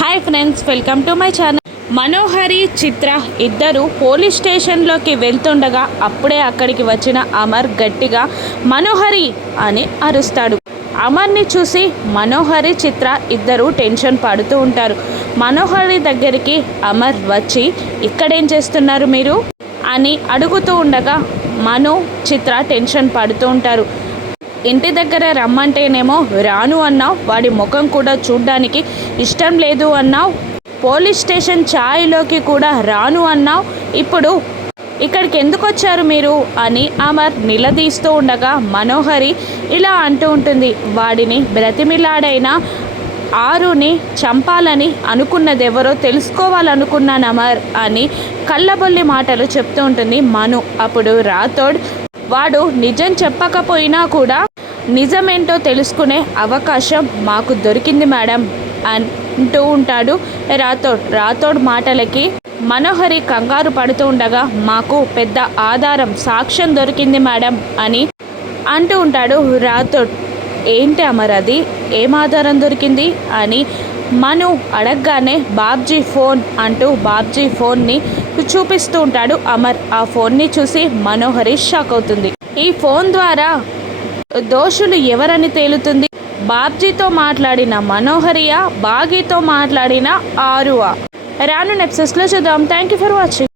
Hi friends, welcome to my channel. Manohari, Chitra ఇద్దరు police స్టేషన్లోకి వెళ్తుండగా అప్పుడే అక్కడికి వచ్చిన అమర్ గట్టిగా మనోహరి అని అరుస్తాడు. అమర్ని చూసి మనోహరి, చిత్ర ఇద్దరు టెన్షన్ పడుతూ ఉంటారు. మనోహరి దగ్గరికి అమర్ వచ్చి ఇక్కడేం చేస్తున్నారు మీరు అని అడుగుతూ ఉండగా మను, చిత్ర టెన్షన్ పడుతూ ఉంటారు. ఇంటి దగ్గర రమ్మంటేనేమో రాను అన్నావు, వాడి ముఖం కూడా చూడ్డానికి ఇష్టం లేదు అన్నావు, పోలీస్ స్టేషన్ ఛాయ్లోకి కూడా రాను అన్నావు, ఇప్పుడు ఇక్కడికి ఎందుకు వచ్చారు మీరు అని అమర్ నిలదీస్తూ ఉండగా మనోహరి ఇలా అంటూ ఉంటుంది. వాడిని బ్రతిమిలాడైనా ఆరుని చంపాలని అనుకున్నదెవరో తెలుసుకోవాలనుకున్నాను అమర్ అని కళ్ళబొల్లి మాటలు చెప్తూ ఉంటుంది మను. అప్పుడు రాథోడ్ వాడు నిజం చెప్పకపోయినా కూడా నిజమేంటో తెలుసుకునే అవకాశం మాకు దొరికింది మేడం అంటూ ఉంటాడు రాథోడ్ మాటలకి మనోహరి కంగారు పడుతూ ఉండగా మాకు పెద్ద ఆధారం, సాక్ష్యం దొరికింది మేడం అని అంటూ ఉంటాడు రాథోడ్. ఏంటి అమర్ అది, ఏం ఆధారం దొరికింది అని మను అడగగానే బాబ్జీ ఫోన్ అంటూ బాబ్జీ ఫోన్ని చూపిస్తూ ఉంటాడు అమర్. ఆ ఫోన్ని చూసి మనోహరి షాక్ అవుతుంది. ఈ ఫోన్ ద్వారా దోషులు ఎవరని తేలుతుంది? బాబ్జీతో మాట్లాడిన మనోహరియా, బాగీతో మాట్లాడిన ఆరువా? రాను ఎపిసోడ్స్లో చూద్దాం. Thank you for watching.